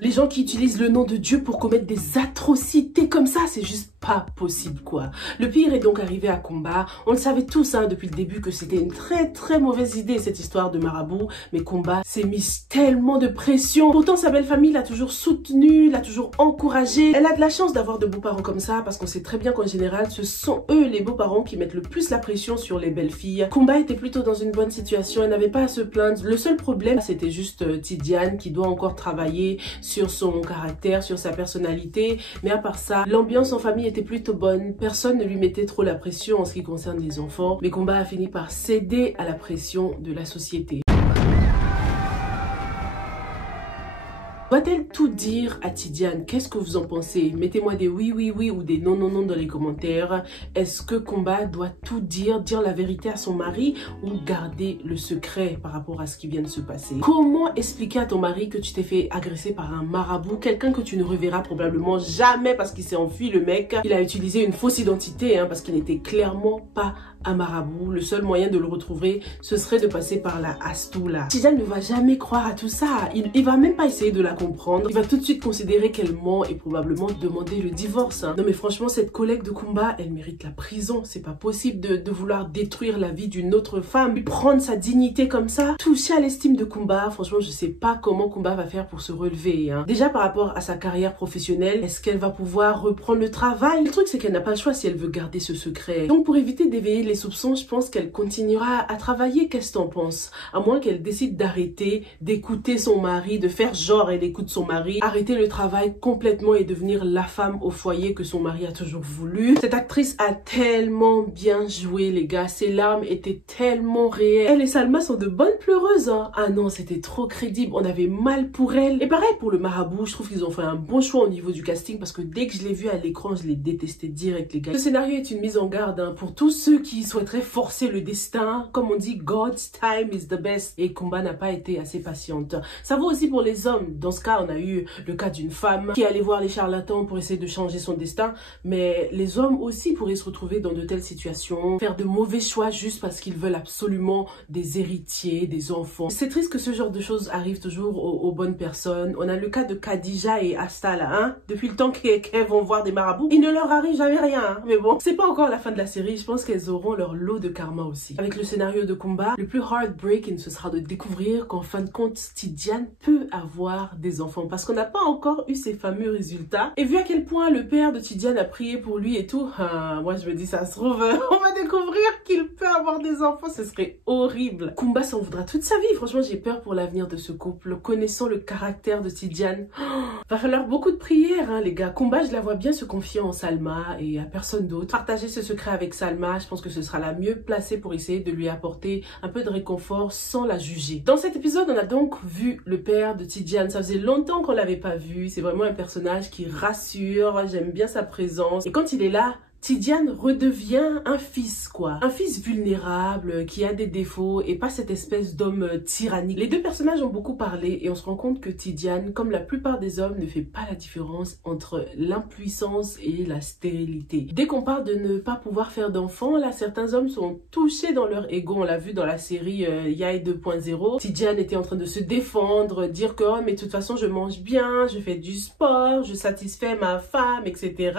Les gens qui utilisent le nom de Dieu pour commettre des atrocités comme ça, c'est juste pas possible quoi. Le pire est donc arrivé à Kumba. On le savait tous depuis le début que c'était une très mauvaise idée cette histoire de marabout. Mais Kumba s'est mise tellement de pression. Pourtant sa belle famille l'a toujours soutenue, l'a toujours encouragée. Elle a de la chance d'avoir de beaux-parents comme ça parce qu'on sait très bien qu'en général ce sont eux les beaux-parents qui mettent le plus la pression sur les belles filles. Kumba était plutôt dans une bonne situation, elle n'avait pas à se plaindre. Le seul problème c'était juste Tidiane qui doit encore travailler sur son caractère, sur sa personnalité. Mais à part ça, l'ambiance en famille était plutôt bonne. Personne ne lui mettait trop la pression en ce qui concerne les enfants. Mais Kumba a fini par céder à la pression de la société. Va-t-elle tout dire à Tidiane? Qu'est-ce que vous en pensez? Mettez-moi des oui ou des non dans les commentaires. Est-ce que Kumba doit tout dire la vérité à son mari ou garder le secret par rapport à ce qui vient de se passer? Comment expliquer à ton mari que tu t'es fait agresser par un marabout, quelqu'un que tu ne reverras probablement jamais parce qu'il s'est enfui le mec? Il a utilisé une fausse identité parce qu'il n'était clairement pas un marabout. Le seul moyen de le retrouver, ce serait de passer par la Astou là. Tidiane ne va jamais croire à tout ça. Il va même pas essayer de la comprendre. Il va tout de suite considérer qu'elle ment et probablement demander le divorce. Non mais franchement, cette collègue de Kumba, elle mérite la prison. C'est pas possible de vouloir détruire la vie d'une autre femme, prendre sa dignité comme ça, toucher à l'estime de Kumba. Franchement, je sais pas comment Kumba va faire pour se relever. Déjà par rapport à sa carrière professionnelle, est-ce qu'elle va pouvoir reprendre le travail? Le truc c'est qu'elle n'a pas le choix si elle veut garder ce secret. Donc pour éviter d'éveiller les soupçons, je pense qu'elle continuera à travailler. Qu'est-ce que t'en penses? À moins qu'elle décide d'arrêter d'écouter son mari, de faire genre elle écoute son mari, arrêter le travail complètement et devenir la femme au foyer que son mari a toujours voulu. Cette actrice a tellement bien joué les gars, ses larmes étaient tellement réelles. Elle et Salma sont de bonnes pleureuses. Ah non, c'était trop crédible, on avait mal pour elle. Et pareil pour le marabout, je trouve qu'ils ont fait un bon choix au niveau du casting parce que dès que je l'ai vu à l'écran, je l'ai détesté direct les gars. Ce scénario est une mise en garde pour tous ceux qui souhaiteraient forcer le destin. Comme on dit, God's time is the best. Et Kumba n'a pas été assez patiente. Ça vaut aussi pour les hommes. Dans ce cas, on a eu le cas d'une femme qui allait voir les charlatans pour essayer de changer son destin. Mais les hommes aussi pourraient se retrouver dans de telles situations, faire de mauvais choix juste parce qu'ils veulent absolument des héritiers, des enfants. C'est triste que ce genre de choses arrive toujours aux bonnes personnes. On a le cas de Khadija et Asta là, Depuis le temps qu'elles vont voir des marabouts, il ne leur arrive jamais rien. Mais bon, c'est pas encore la fin de la série. Je pense qu'elles auront leur lot de karma aussi. Avec le scénario de Kumba, le plus heartbreaking ce sera de découvrir qu'en fin de compte, Tidiane peut avoir des enfants parce qu'on n'a pas encore eu ces fameux résultats. Et vu à quel point le père de Tidiane a prié pour lui et tout, moi je me dis ça se trouve, on va découvrir qu'il peut avoir des enfants, ce serait horrible. Kumba s'en voudra toute sa vie. Franchement, j'ai peur pour l'avenir de ce couple. Connaissant le caractère de Tidiane, va falloir beaucoup de prières les gars. Kumba, je la vois bien se confier en Salma et à personne d'autre. Partager ce secret avec Salma, je pense que ce sera la mieux placée pour essayer de lui apporter un peu de réconfort sans la juger. Dans cet épisode, on a donc vu le père de Tidiane. Ça faisait longtemps qu'on l'avait pas vu. C'est vraiment un personnage qui rassure. J'aime bien sa présence. Et quand il est là, Tidiane redevient un fils quoi. Un fils vulnérable, qui a des défauts et pas cette espèce d'homme tyrannique. Les deux personnages ont beaucoup parlé et on se rend compte que Tidiane, comme la plupart des hommes, ne fait pas la différence entre l'impuissance et la stérilité. Dès qu'on parle de ne pas pouvoir faire d'enfants, là certains hommes sont touchés dans leur ego. On l'a vu dans la série Yai 2.0. Tidiane était en train de se défendre, dire que oh, mais de toute façon je mange bien, je fais du sport, je satisfais ma femme, etc.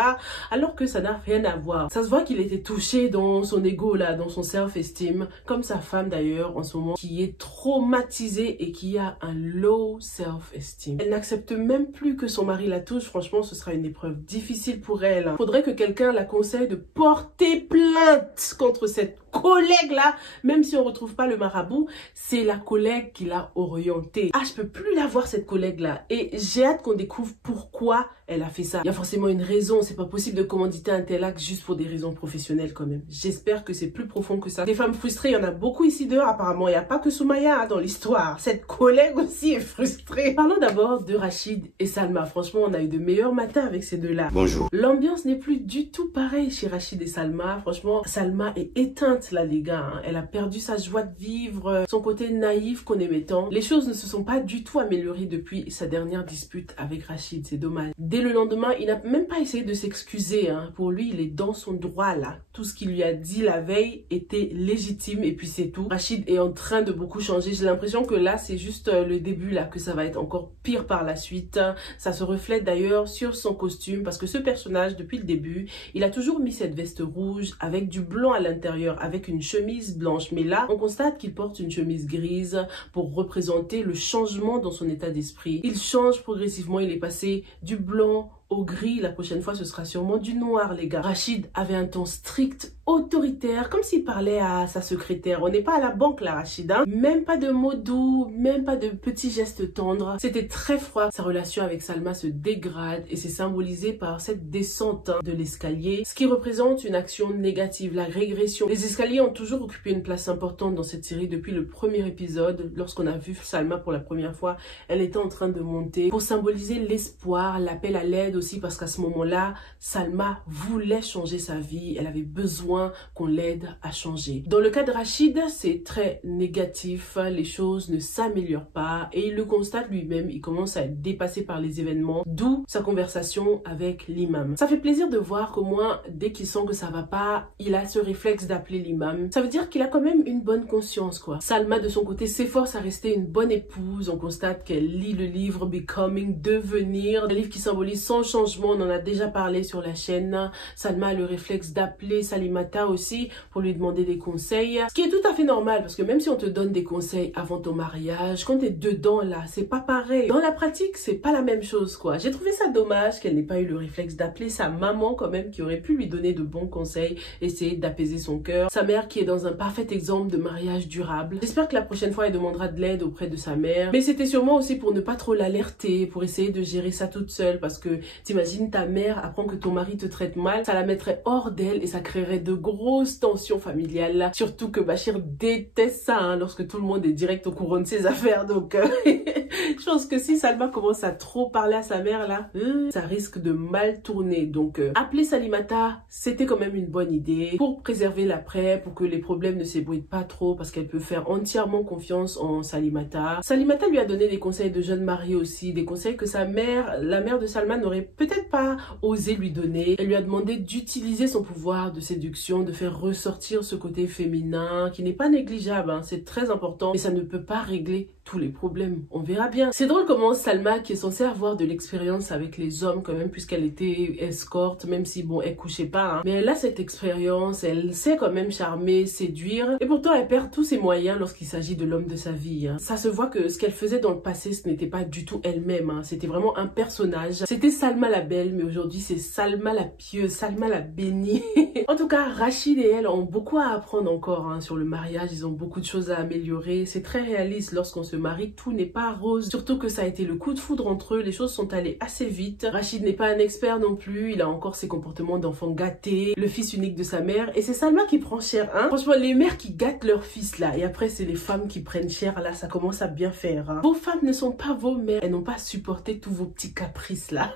Alors que ça n'a rien à voir. Ça se voit qu'il était touché dans son ego là, dans son self-esteem, comme sa femme d'ailleurs en ce moment, qui est traumatisée et qui a un low self-esteem. Elle n'accepte même plus que son mari la touche. Franchement, ce sera une épreuve difficile pour elle. Faudrait que quelqu'un la conseille de porter plainte contre cette collègue là, même si on retrouve pas le marabout, c'est la collègue qui l'a orientée. Ah, je peux plus la voir cette collègue là, et j'ai hâte qu'on découvre pourquoi elle a fait ça. Il y a forcément une raison, c'est pas possible de commanditer un tel acte juste pour des raisons professionnelles quand même. J'espère que c'est plus profond que ça. Des femmes frustrées, il y en a beaucoup ici dehors apparemment, il n'y a pas que Soumaya dans l'histoire. Cette collègue aussi est frustrée. Parlons d'abord de Rachid et Salma. Franchement, on a eu de meilleurs matins avec ces deux là. Bonjour. L'ambiance n'est plus du tout pareille chez Rachid et Salma. Franchement, Salma est éteinte là les gars, elle a perdu sa joie de vivre, son côté naïf qu'on aimait tant. Les choses ne se sont pas du tout améliorées depuis sa dernière dispute avec Rachid, c'est dommage. Dès le lendemain, il n'a même pas essayé de s'excuser, pour lui il est dans son droit là. tout ce qu'il lui a dit la veille était légitime et puis c'est tout. Rachid est en train de beaucoup changer. J'ai l'impression que là, c'est juste le début, là, que ça va être encore pire par la suite. Ça se reflète d'ailleurs sur son costume parce que ce personnage, depuis le début, il a toujours mis cette veste rouge avec du blanc à l'intérieur, avec une chemise blanche. Mais là, on constate qu'il porte une chemise grise pour représenter le changement dans son état d'esprit. Il change progressivement, il est passé du blanc au gris. La prochaine fois, ce sera sûrement du noir, les gars. Rachid avait un ton strict, autoritaire, comme s'il parlait à sa secrétaire. On n'est pas à la banque, là, Rachid, hein? Même pas de mots doux, même pas de petits gestes tendres. C'était très froid. Sa relation avec Salma se dégrade et c'est symbolisé par cette descente de l'escalier, ce qui représente une action négative, la régression. Les escaliers ont toujours occupé une place importante dans cette série depuis le premier épisode. Lorsqu'on a vu Salma pour la première fois, elle était en train de monter pour symboliser l'espoir, l'appel à l'aide aussi, parce qu'à ce moment-là, Salma voulait changer sa vie. Elle avait besoin qu'on l'aide à changer. Dans le cas de Rachid, c'est très négatif. Les choses ne s'améliorent pas et il le constate lui-même. Il commence à être dépassé par les événements, d'où sa conversation avec l'imam. Ça fait plaisir de voir qu'au moins, dès qu'il sent que ça va pas, il a ce réflexe d'appeler l'imam. Ça veut dire qu'il a quand même une bonne conscience, quoi. Salma, de son côté, s'efforce à rester une bonne épouse. On constate qu'elle lit le livre Becoming, Devenir, un livre qui symbolise son changement. On en a déjà parlé sur la chaîne. Salma a le réflexe d'appeler Salimata aussi pour lui demander des conseils. Ce qui est tout à fait normal parce que même si on te donne des conseils avant ton mariage, quand t'es dedans là, c'est pas pareil. Dans la pratique, c'est pas la même chose, quoi. J'ai trouvé ça dommage qu'elle n'ait pas eu le réflexe d'appeler sa maman quand même, qui aurait pu lui donner de bons conseils, essayer d'apaiser son cœur. Sa mère qui est dans un parfait exemple de mariage durable. J'espère que la prochaine fois elle demandera de l'aide auprès de sa mère. Mais c'était sûrement aussi pour ne pas trop l'alerter, pour essayer de gérer ça toute seule parce que t'imagines ta mère apprend que ton mari te traite mal, ça la mettrait hors d'elle et ça créerait de grosses tensions familiales. Surtout que Bachir déteste ça, hein, lorsque tout le monde est direct au courant de ses affaires. Donc, je pense que si Salma commence à trop parler à sa mère, là, ça risque de mal tourner. Donc, appeler Salimata, c'était quand même une bonne idée pour préserver l'après, pour que les problèmes ne s'ébruitent pas trop, parce qu'elle peut faire entièrement confiance en Salimata. Salimata lui a donné des conseils de jeune mariée aussi, des conseils que sa mère, la mère de Salma, n'aurait peut-être pas osé lui donner. Elle lui a demandé d'utiliser son pouvoir de séduction, de faire ressortir ce côté féminin qui n'est pas négligeable, hein, c'est très important, mais ça ne peut pas régler tous les problèmes. On verra bien. C'est drôle comment Salma, qui est censée avoir de l'expérience avec les hommes quand même, puisqu'elle était escorte, même si bon, elle couchait pas, hein, mais elle a cette expérience, elle sait quand même charmer, séduire, et pourtant elle perd tous ses moyens lorsqu'il s'agit de l'homme de sa vie, hein. Ça se voit que ce qu'elle faisait dans le passé, ce n'était pas du tout elle-même, hein. C'était vraiment un personnage. C'était Salma la belle, mais aujourd'hui c'est Salma la pieuse, Salma la bénie. En tout cas, Rachid et elle ont beaucoup à apprendre encore, hein, sur le mariage. Ils ont beaucoup de choses à améliorer. C'est très réaliste lorsqu'on se marie. Tout n'est pas rose. Surtout que ça a été le coup de foudre entre eux. Les choses sont allées assez vite. Rachid n'est pas un expert non plus. Il a encore ses comportements d'enfant gâté. Le fils unique de sa mère. Et c'est Salma qui prend cher, hein. Franchement, les mères qui gâtent leur fils là. Et après, c'est les femmes qui prennent cher. Là, ça commence à bien faire, hein. Vos femmes ne sont pas vos mères. Elles n'ont pas supporté tous vos petits caprices là.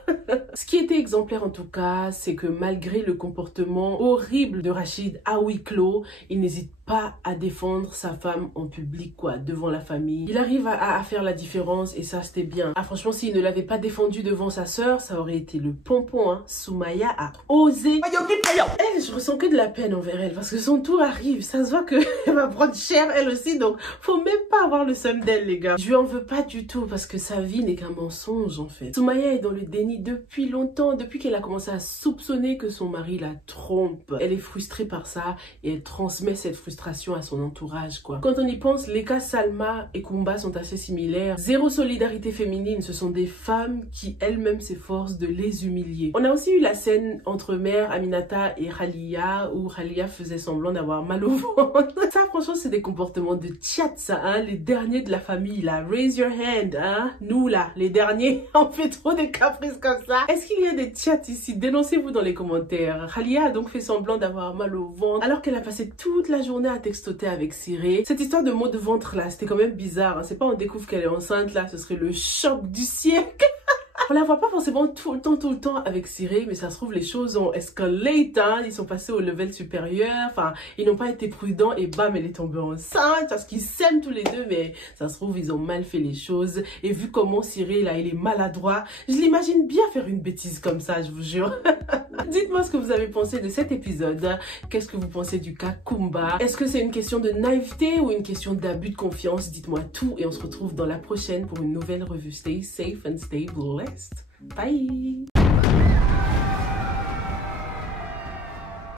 Ce qui était exemplaire en tout cas, c'est que malgré le comportement horrible de Rachid à huis clos, il n'hésite pas à défendre sa femme en public, quoi, devant la famille. Il arrive à faire la différence et ça, c'était bien. Ah, franchement, s'il ne l'avait pas défendu devant sa sœur, ça aurait été le pompon, hein. Soumaya a osé. Elle, je ressens que de la peine envers elle parce que son tour arrive. Ça se voit qu'elle va prendre cher, elle aussi, donc faut même pas avoir le seum d'elle, les gars. Je lui en veux pas du tout parce que sa vie n'est qu'un mensonge, en fait. Soumaya est dans le déni depuis longtemps, depuis qu'elle a commencé à soupçonner que son mari la trompe. Elle est frustrée par ça et elle transmet cette frustration à son entourage, quoi. Quand on y pense, les cas Salma et Kumba sont assez similaires. Zéro solidarité féminine, ce sont des femmes qui elles-mêmes s'efforcent de les humilier. On a aussi eu la scène entre mère Aminata et Khaliya où Khaliya faisait semblant d'avoir mal au ventre. Ça, franchement, c'est des comportements de tchat, ça, hein. Les derniers de la famille, là. Raise your hand, hein. Nous, là, les derniers, on fait trop de caprices comme ça. Est-ce qu'il y a des chats ici? Dénoncez-vous dans les commentaires. Khaliya a donc fait semblant d'avoir mal au ventre alors qu'elle a passé toute la journée à textoter avec Cyré. Cette histoire de maux de ventre là, c'était quand même bizarre, hein. C'est pas on découvre qu'elle est enceinte là, ce serait le choc du siècle. On la voit pas forcément tout le temps avec Cyré, mais ça se trouve les choses ont escalate, hein. Ils sont passés au level supérieur, enfin ils n'ont pas été prudents et bam, elle est tombée enceinte parce qu'ils s'aiment tous les deux, mais ça se trouve ils ont mal fait les choses. Et vu comment Cyré là il est maladroit, je l'imagine bien faire une bêtise comme ça, je vous jure. Dites-moi ce que vous avez pensé de cet épisode. Qu'est-ce que vous pensez du cas Kumba? Est-ce que c'est une question de naïveté ou une question d'abus de confiance? Dites-moi tout et on se retrouve dans la prochaine pour une nouvelle revue. Stay safe and stay blessed. Bye!